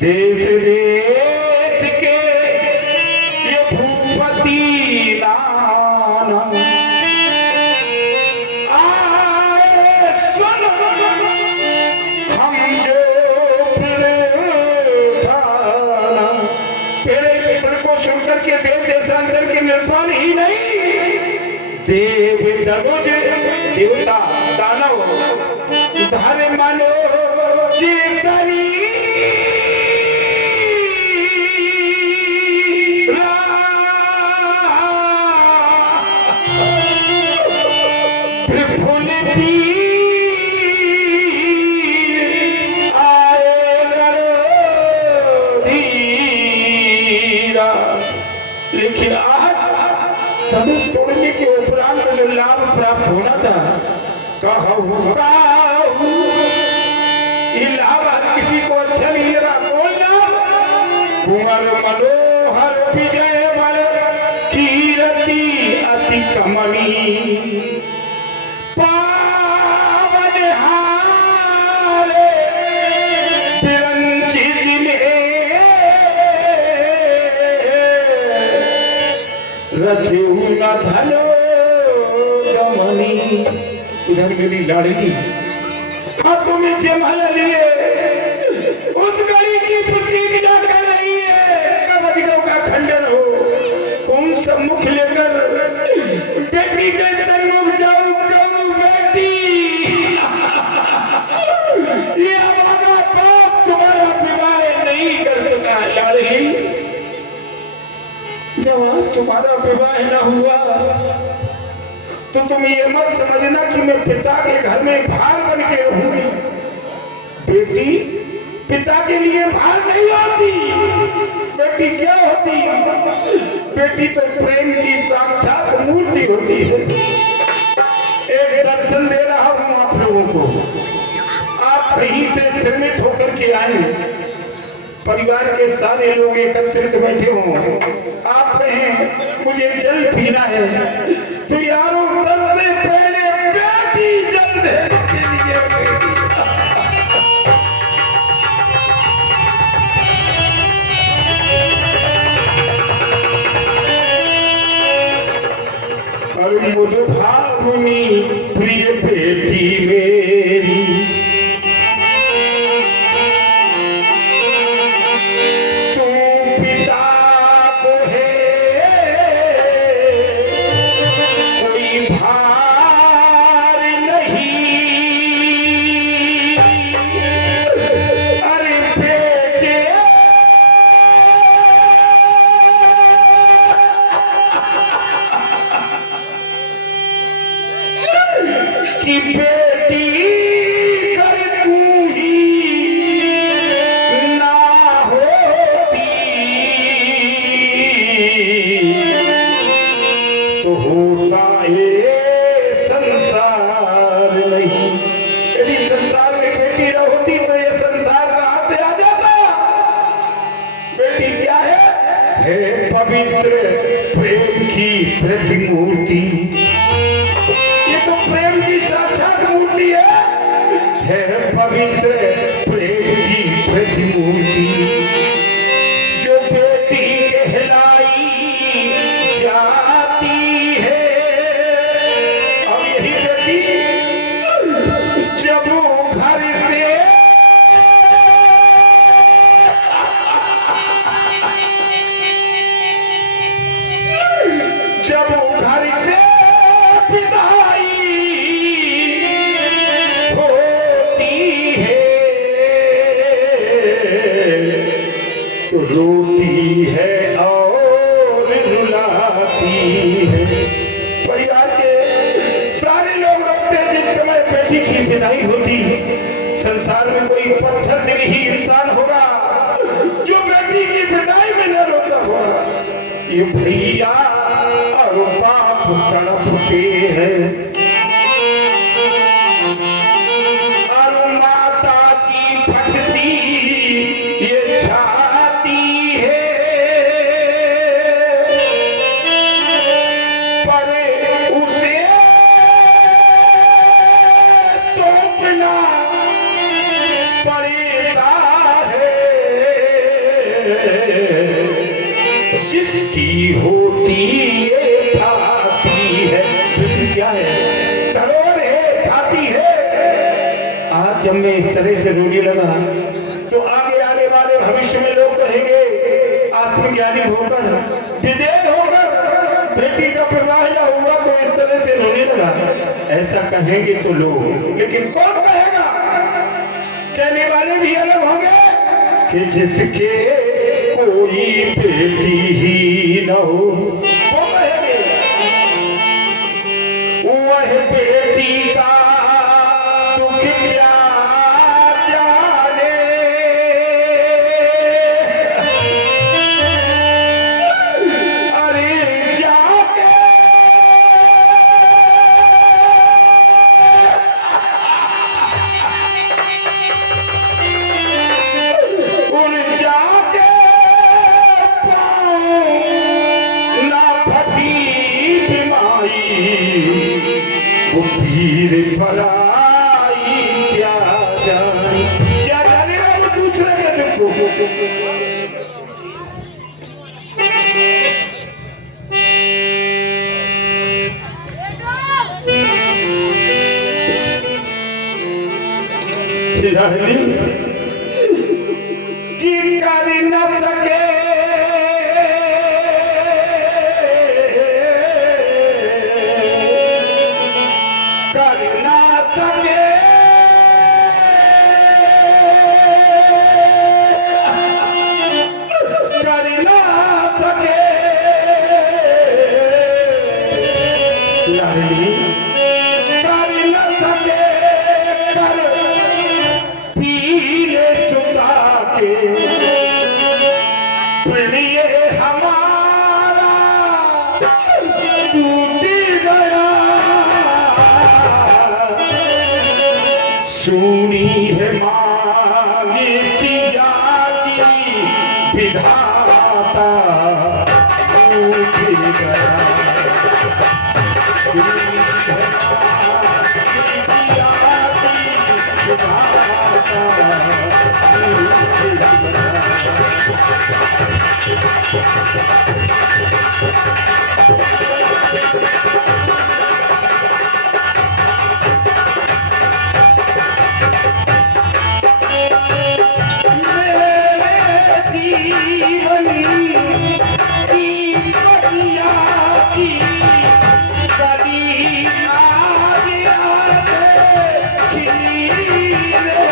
देश देश के ये भूपति नाना आए सुन हम जो पेड़ ठाना। पेड़ को सुनकर के देव देशांतर के निर्माण ही नहीं, देव दनुज देवता दानव धारे मानो केसरी विपुल पीर आए धीरा। लेकिन आज धनुष तोड़ने के उपरांत जो लाभ प्राप्त होना था, ये लाभ आज किसी को अच्छा नहीं लगा। कौन लाभ? कुंवर मनोहर विजय बल कीर्ति अति कमनी पावन हारे विरंचित में रचेऊ न धनो दमनी। उधर मेरी लाडली हाथों में जमल लिए उस घड़ी की प्रतीक्षा कर रही है, कब अजगव का खंडन हो। कौन सा मुख लेकर बेटी के सन्मुख जाऊं कहूं बेटी ये अभागा बाप तुम्हारा विवाह नहीं कर सका। लाडली जब आज तुम्हारा विवाह न हुआ तो तुम ये मत समझना कि मैं पिता के घर में भार बन के रहूंगी। बेटी पिता के लिए भार नहीं होती। बेटी क्या होती? बेटी तो प्रेम की साक्षात मूर्ति होती है। एक दर्शन दे रहा हूं आप लोगों को। आप कहीं से श्रमित होकर के आए, परिवार के सारे लोग एकत्रित बैठे हों, आप कहें मुझे जल पीना है, तो यारों सबसे पहले बेटी जल देने के लिए बेटी। और मधु भावनी प्रिय बेटी मेरी की बेटी कर तू ही ना होती तो होता ये संसार नहीं। यदि संसार में बेटी न होती तो ये संसार कहां से आ जाता? बेटी क्या है पवित्र प्रेम की प्रतिमूर्ति। प्रेम की साक्षात मूर्ति है पवित्र प्रेम की प्रतिमूर्ति। जो बेटी कहलाई जाती है, और यही बेटी जब वो घर से तो रोती है और रुलाती है। परिवार के सारे लोग रोते हैं जिस समय बेटी की विदाई होती। संसार में कोई पत्थर दिल ही इंसान होगा जो बेटी की विदाई में न रोता होगा। ये भैया और बाप तड़पते हैं और माता की फटती ये छाती है। पर उसे सौंपना पड़ेगा है। बेटी होती ये थाती है। बेटी क्या है? धरोहर है, थाती है। आज जब मैं इस तरह से रोने लगा तो आगे आने वाले भविष्य में लोग कहेंगे आत्मज्ञानी होकर, विदेह होकर बेटी का विवाह न हुआ तो इस तरह से रोने लगा। ऐसा कहेंगे तो लोग, लेकिन कौन कहेगा? कहने वाले भी अलग होंगे कि जिसके कोई बेटी ही न हो, वो कहेंगे वह बेटी का दुख क्या जाने। अरे जाके उन जाके पाऊं ना फटी बीमारी, वो पीर पर आई क्या जाने, क्या जाने वो दूसरे के दुख को। कि कर न सके कर ना सके कर ना सके लाडली कर न सके कर पीले सुता के प्रिय हमारा टूट गया। सुनी है मांगी सिया की विधाता टूट गया। सुनी है मांगी सिया की विधाता टूट गया। जीवन की बगिया की कली आज आज खिली रे।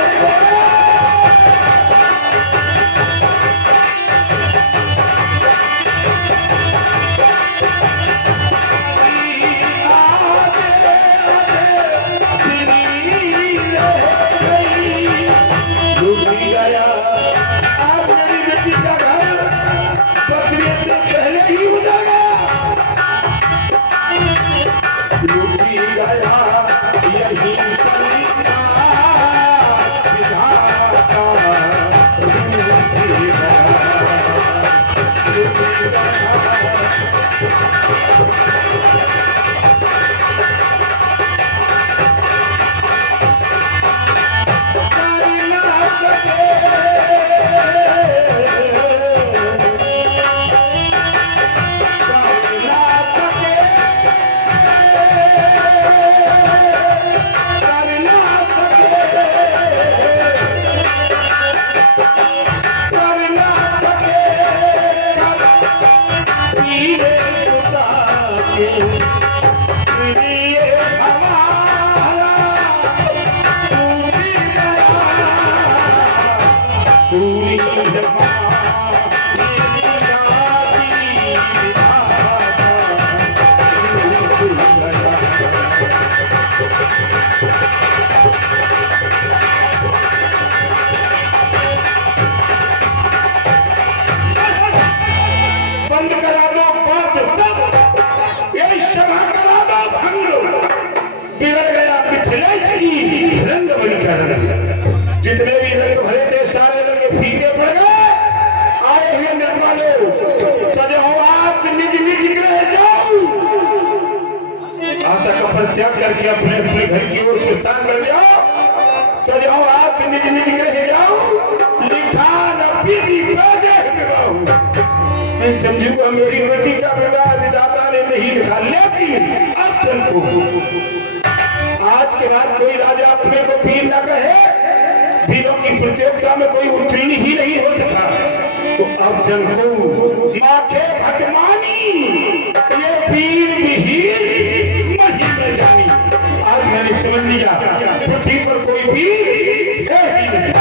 जितने भी रंग भरे थे सारे रंग फीके पड़ गए। आए हुए निर्वालो तजहो आस निज निज ग्रह जाओ। आशा का फल त्याग करके अपने अपने घर की ओर प्रस्थान कर जाओ। तजहो आस निज निज ग्रह जाओ। लिखा न विधि पैदे विवाह। मैं समझूंगा मेरी बेटी का विवाह विधाता ने नहीं लिखा, लेकिन अर्जुन को आज के बाद कोई राजा अपने को वीर न कहे, वीरों की प्रतियोगिता में कोई उत्तीर्ण ही नहीं हो सका। तो अर्जुन को माथे भटमानी, ये वीर विहीन नहीं में जानी। आज मैंने समझ लिया पृथ्वी पर कोई वीर है ही नहीं।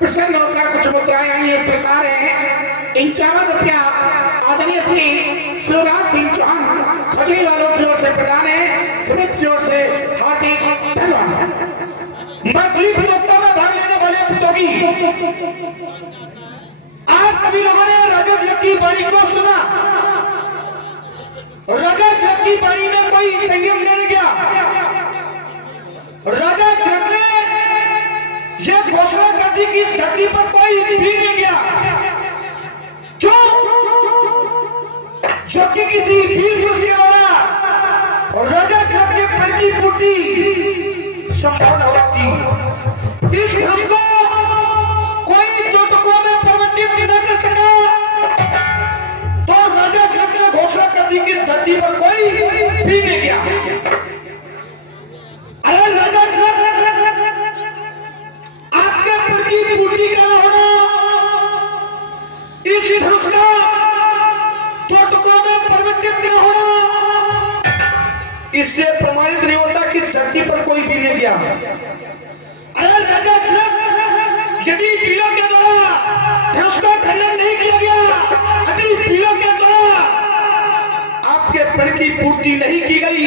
प्रसन्न होकर कुछ मुद्राएं आई इस प्रकार है। 51 रुपया आदरणीय श्री शिवराज सिंह चौहान खजरी वालों की ओर से प्रदान है, समिति की ओर से हार्दिक धन्यवाद। मंत्री प्रतियोगिता में भाग लेने वाले प्रतियोगी, आज सभी लोगों ने राजा जनक की वाणी को सुना। राजा जनक की वाणी में कोई संयम नहीं गया। राजा जनक ने यह घोषणा कर दी कि इस धरती पर कोई भी नहीं गया, क्यों? जो कि किसी वीर पुरुष के द्वारा और राजा जनक के पलकी पूर्ति संभव होती। इस धर्म को कोई दो टुकड़ों में परिवर्तित न कर सका, तो राजा जनक ने घोषणा कर दी कि इस धरती पर कोई भी नहीं गया। अरे राजा जनक, की पूर्ति का होना, इस धनुष का दो टुकड़ों में परिवर्तित न होना, इससे प्रमाणित नहीं होता कि इस धरती पर कोई भी नहीं गया। अरे राजा जनक, यदि वीरों के द्वारा धनुष का खंडन नहीं किया गया, यदि वीरों के द्वारा आपके प्रण की पूर्ति नहीं की गई,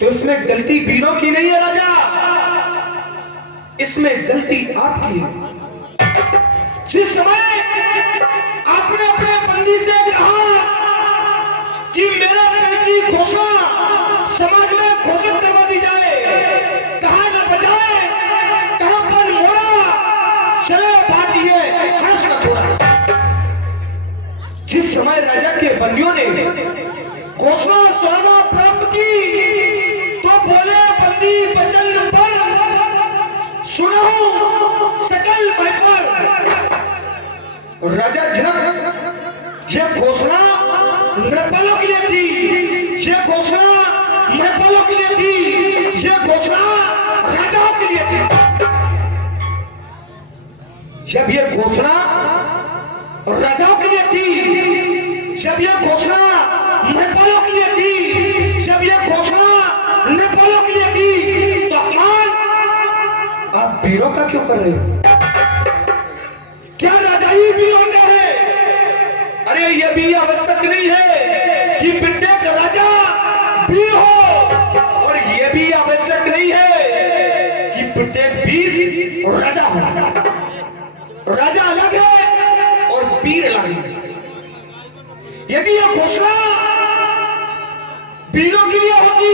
तो इसमें गलती वीरों की नहीं है राजा, इसमें गलती आपकी है। जिस समय आपने अपने बंदी से कहा कि मेरा प्रण की घोषणा समाज में घोषित करवा दी जाए, कहा न बजाए, कहा पर मोड़ा, चले बात है हर्ष न थोड़ा। जिस समय राजा के बंदियों ने घोषणा सुनाना प्राप्त की, तो बोले बंदी वचन पर सुनाओ सकल महफल। राजा जनक, यह घोषणा नृपालों के लिए थी, यह घोषणा महफलों के लिए थी, यह घोषणा राजाओं के लिए थी। जब यह घोषणा राजाओं के लिए थी, जब यह घोषणा महफलों के लिए थी, जब यह घोषणा नृपालों के लिए थी, तो अपमान आप वीरों का क्यों कर रहे हो? क्या राजा ही वीर होते हैं? अरे यह भी आवश्यक नहीं है कि प्रत्येक राजा वीर हो, और यह भी आवश्यक नहीं है कि प्रत्येक वीर राजा हो। राजा अलग है और वीर अलग है। यदि यह घोषणा वीरों के लिए होती,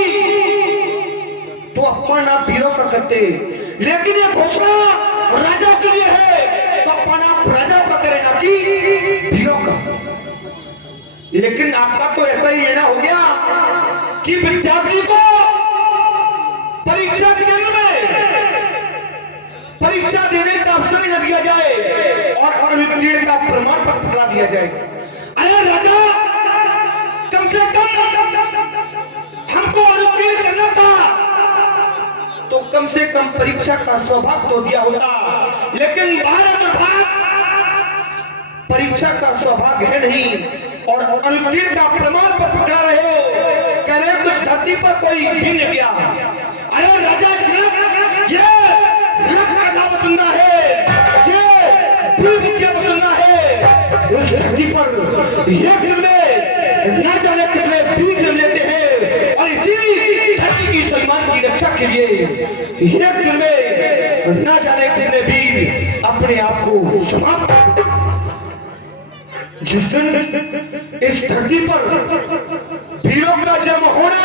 तो अपमान आप वीरों का करते, लेकिन यह घोषणा राजा के लिए है, तो अपमान आप राजा का करेगा कि वीरों का। लेकिन आपका तो ऐसा ही लेना हो गया कि विद्यार्थी को परीक्षा केंद्र में परीक्षा देने का अवसर न दिया जाए और अनुत्तीर्ण का प्रमाण पत्र पकड़ा दिया जाए। अरे राजा, कम से कम हमको अनुत्तीर्ण करना था, तो कम से कम परीक्षा का सौभाग्य तो दिया होता, लेकिन भारत भाग परीक्षा का सौभाग्य है नहीं, और अनुत्तीर्ण का प्रमाण पर पकड़ा रहे हो, कह रहे कुछ धरती पर कोई भी नहीं गया। अरे राजा जनक, ये रक्त का वसुंधा है, ये विद्या वसुंधा है। उस धरती पर यज्ञ में न जाने कितने बीज लेते हैं, और इसी धरती की सम्मान की रक्षा के लिए एक दिन में न जाने कितने वीर अपने आप को समाप्त। जिस दिन इस धरती पर वीरों का जन्म होना,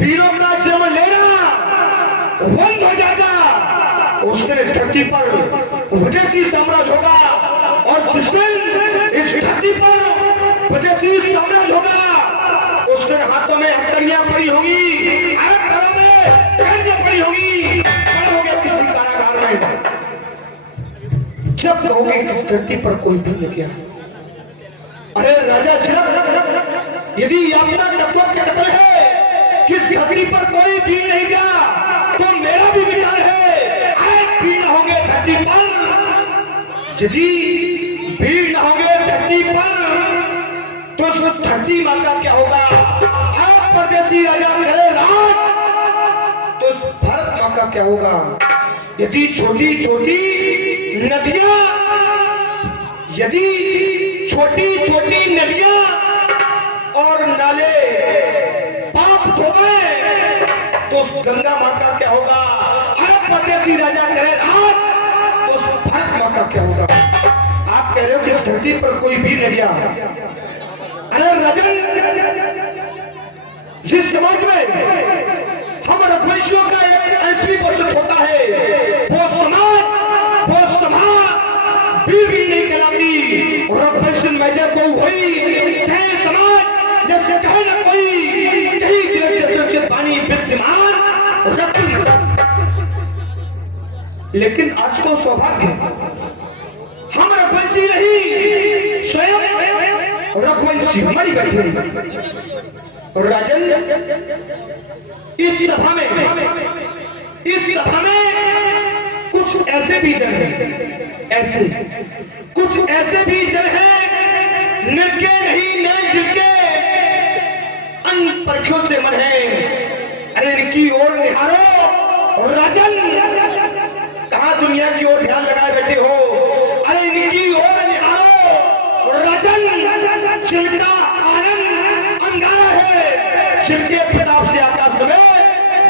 वीरों का जन्म लेना बंद हो जाएगा, उस दिन इस धरती पर विदेशी साम्राज्य होगा। और जिस दिन इस धरती पर विदेशी साम्राज्य होगा, उस दिन हाथों में हथकड़ियां पड़ी होगी, पैरों में कड़ियां पड़ी होगी, खड़े होंगे किसी कारागार में। जब कहोगे इस धरती पर कोई भी नहीं गया, अरे राजा जनक, यदि आपका तत्व के कत्ल है कि इस धरती पर कोई भी नहीं गया, तो मेरा भी विचार है आज भी न होंगे धरती पर। यदि भीड़ न होंगे धरती पर, तो उस धरती मां का क्या होगा? आप परदेसी राजा करे राज, तो उस भारत मां का क्या होगा? यदि छोटी छोटी नदियां, यदि छोटी छोटी नदियां और नाले पाप धोवे, तो उस गंगा मां का क्या होगा? आप परदेसी राजा करे राज, तो उस भारत मां का क्या होगा? आप कह रहे हो कि इस धरती पर कोई भी नहीं गया। अरे राजन, जिस समाज में हम रघुवंशियों का एक ऐसी प्रस्तुत होता है, वो समाज भी नहीं कहलाती। और रघुवंशन में जब को हुई समाज जैसे कहे ना कोई जैसे पानी विद्यमान। लेकिन आज तो सौभाग्य, हम रघुवंशी नहीं, स्वयं रघुवंशी हमारी बैठी हुई। और राजन, इस सभा में कुछ ऐसे भी जन हैं, ऐसे कुछ ऐसे भी जन हैं निरके नहीं नए जिनके अनपरखियों से मन है। अरे इनकी ओर निहारो। और राजन, कहां दुनिया की ओर ध्यान लगाए बैठे हो? अरे इनकी ओर निहारो। और राजन, जिनका आनंद अंगारा है, जिनके प्रताप से आकाश में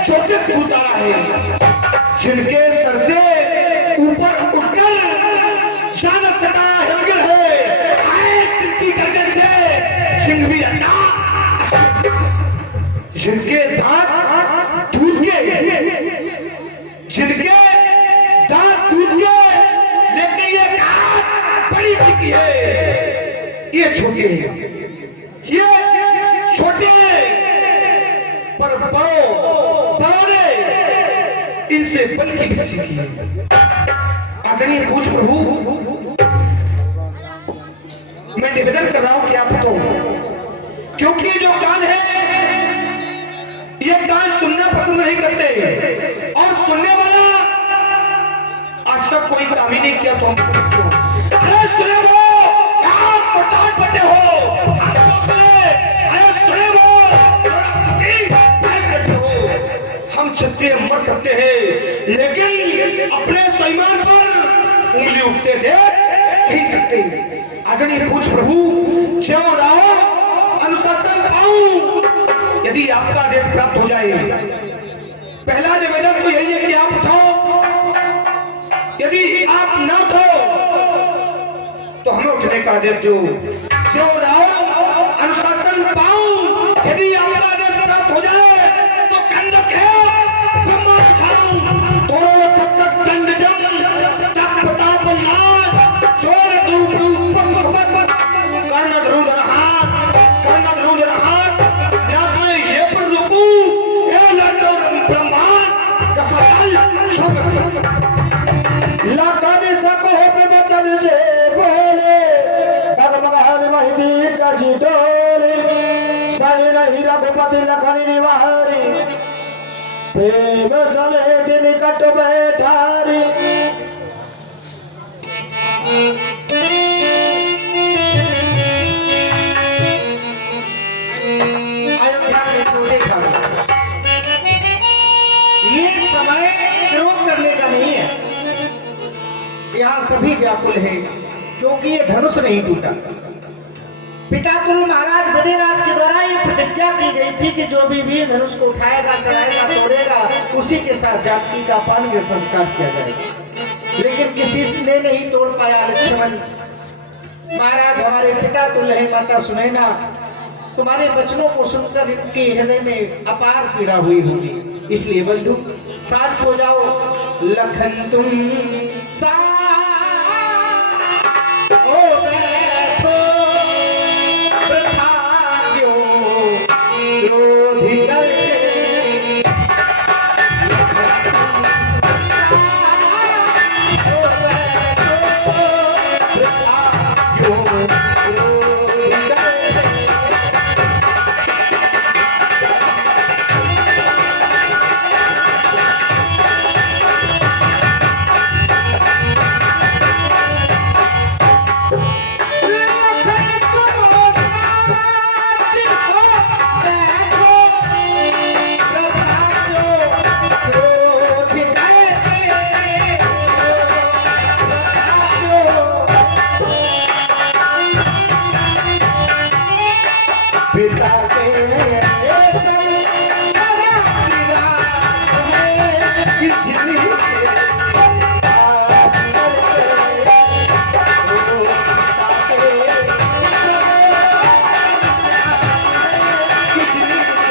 ज्योतिष उतारा है, जिनके सर से ऊपर उठकर शान सटा हिमगिर है, आए जिनकी गर्जन से सिंह भी हटा, जिनके दांत दूध के, जिनके दांत दूध के, लेकिन ये काट बड़ी बिकी है। ये छोटे, ये छोटे पर बड़ों ने इनसे बल की भी सीखी है। आदरणीय पूज्य प्रभु, मैं निवेदन कर रहा हूं कि आप बताओ, क्योंकि जो कान है ये कान सुनना पसंद नहीं करते, और सुनने वाला आज तक कोई काम ही नहीं किया, तो हम क्यों? अरे सुने वो, आप बताओ पते हो, हम सुने, अरे सुने वो, हम क्षत्रिय मर सकते हैं, लेकिन अपने स्वाभिमान पर उंगली उठते देख नहीं सकते। आदरणीय पूज्य प्रभु, जो राहो अनुशासन पाऊं, यदि आपका आदेश प्राप्त हो जाए, पहला निवेदन तो यही है कि आप उठाओ, यदि आप ना उठो तो हमें उठने का आदेश दो। जो राहो अनुशासन पाऊं, यदि आपका आदेश प्राप्त हो जाए तो कंदक है ब्रह्मा उठाऊं, तो सब तक दंड जम तप प्रताप नाथ, चोर रूपम समत कर्ण धरुधर हाथ, कर्ण धरुधर हाथ, नाथ में ये पर रूपू, ये लड्डोर ब्रह्मांड दशकाल सब लखनी सको पे बचन जे बोले, डगमग हरि महिती करजी डोले, सही नहीं रघुपति लखनी निवारी, प्रेम समेत निकट बैठारी। अयोध्या के छोटे घर, ये समय विरोध करने का नहीं है। यहाँ सभी व्याकुल हैं, क्योंकि ये धनुष नहीं टूटा। पितातुल महाराज विधिराज के द्वारा ये प्रतिज्ञा की गई थी कि जो भी वीर धनुष को उठाएगा, चढ़ाएगा, तोड़ेगा, उसी के साथ जानकी का पानी का संस्कार किया जाएगा। लेकिन किसी ने नहीं तोड़ पाया। लक्ष्मण महाराज हमारे पिता तुल्य है, माता सुनैना तुम्हारे वचनों को सुनकर इनके हृदय में अपार पीड़ा हुई होगी। इसलिए बंधु साथ हो जाओ। लखन तुम पिता के संग चला गिरा है कि जिनसे आप करते हो। पिता के संग कि जिनसे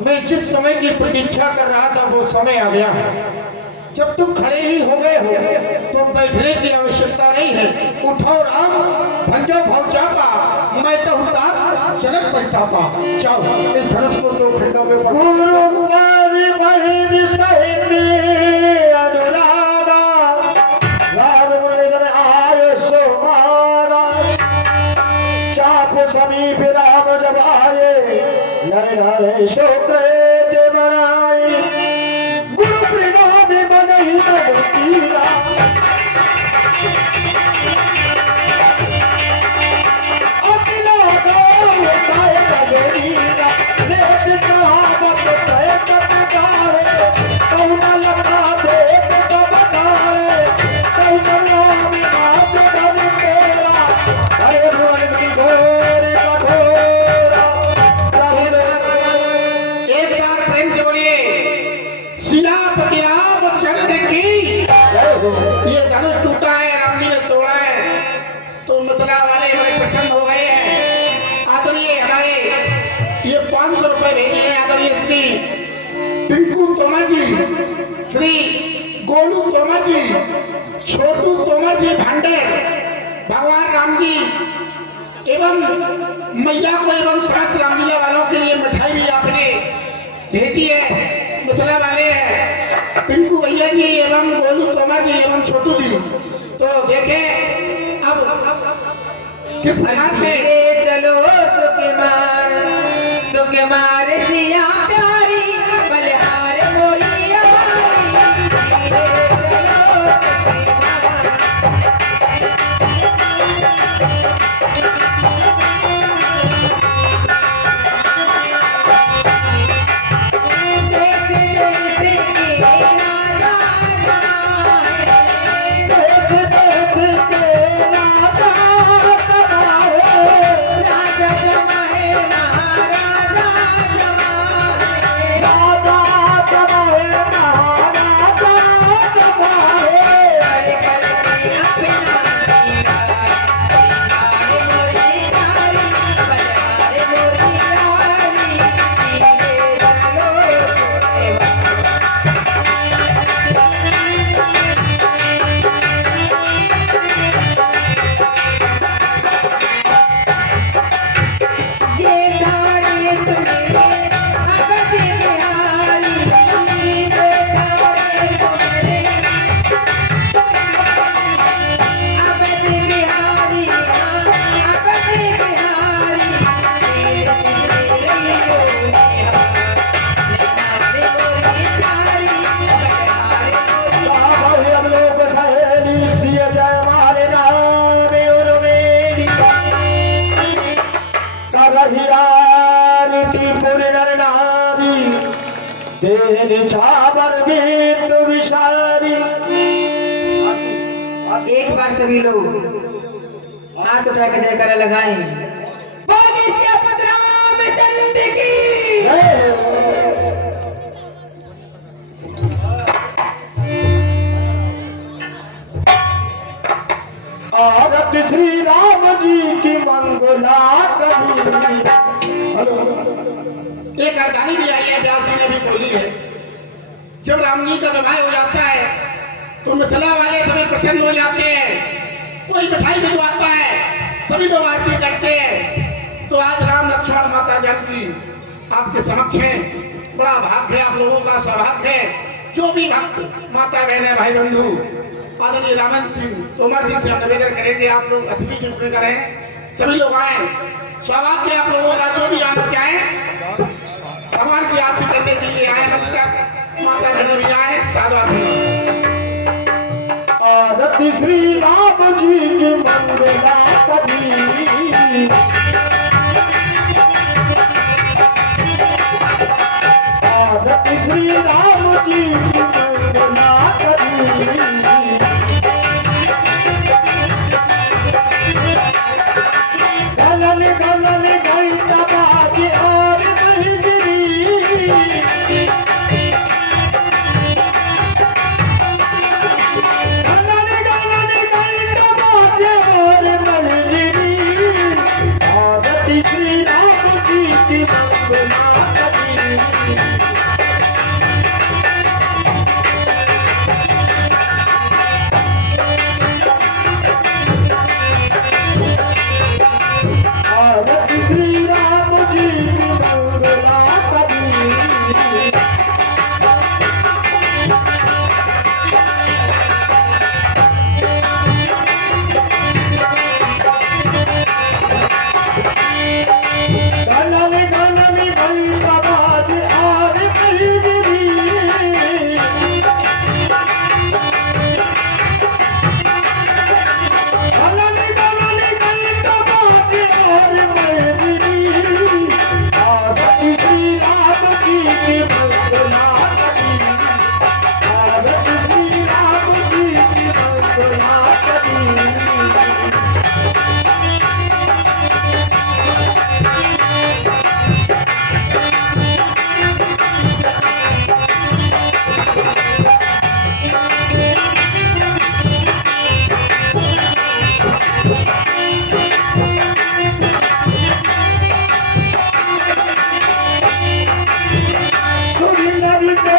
मैं जिस समय की प्रतीक्षा कर रहा था वो समय आ गया है। जब तुम खड़े ही हो गए हो तो बैठने की आवश्यकता नहीं है। उठो राम, भंजो भवचापा, मैं तो उतार जनक परितापा। चलो इस धनुष को दो खंडों में समीप राम जब आए, नरे नरे शोक ते मनाए, गुरु प्रेमा में मन ही मन कीरा। अकेला गाँव काय कबीरा, नेत कहावत तय कत गाए, कहुना लगा देख सब गाए, कहु चरना में बात धन तेरा, हरे भुवन की घोर सियापति रामचंद्र की। ये धनुष टूटा है, राम जी ने तोड़ा है, तो मिथिला वाले बड़े प्रसन्न हो गए हैं। आदरणीय हमारे ये 500 रुपए भेजे हैं आदरणीय श्री टिंकू तोमर जी, श्री गोलू तोमर जी, छोटू तोमर जी भांडेर, भगवान राम जी एवं मैया को एवं समस्त रामलीला वालों के लिए मिठाई भी आपने भेजी है। मिथिला वाले हैं टिंकू भैया जी एवं गोलू तोमर जी एवं छोटू जी। तो देखें अब किस प्रकार से चलो सुके मार सिया प्यारी बलिहार मोरिया चलो निछावर बीत विषारी। एक बार सभी लोग हाथ उठा के जयकारा लगाएं। बोले सियापत रामचंद्र की। आरत श्री राम जी की मंगला करी। हेलो, एक अर्धानी भी आई है, व्यासी ने भी बोली है। जब राम जी का विवाह हो जाता है तो मिथिला वाले सभी प्रसन्न हो जाते हैं, कोई मिठाई भिजवाता है, सभी लोग आरती करते हैं। तो आज राम लक्ष्मण माता जानकी आपके समक्ष हैं। बड़ा भाग्य है, आप लोगों का सौभाग्य है। जो भी भक्त माता बहने भाई बंधु आदरणीय रामन सिंह तोमर जी से हम निवेदन करेंगे, आप लोग अतिथि की रूप करें, सभी लोग आए। सौभाग्य आप लोगों का, जो भी आना चाहे भगवान की आरती करने के लिए आए। मंच तक माता बहन भी आए, साधु आरती श्री राम जी की मंगला करी। आरती श्री राम जी की मंगला करी।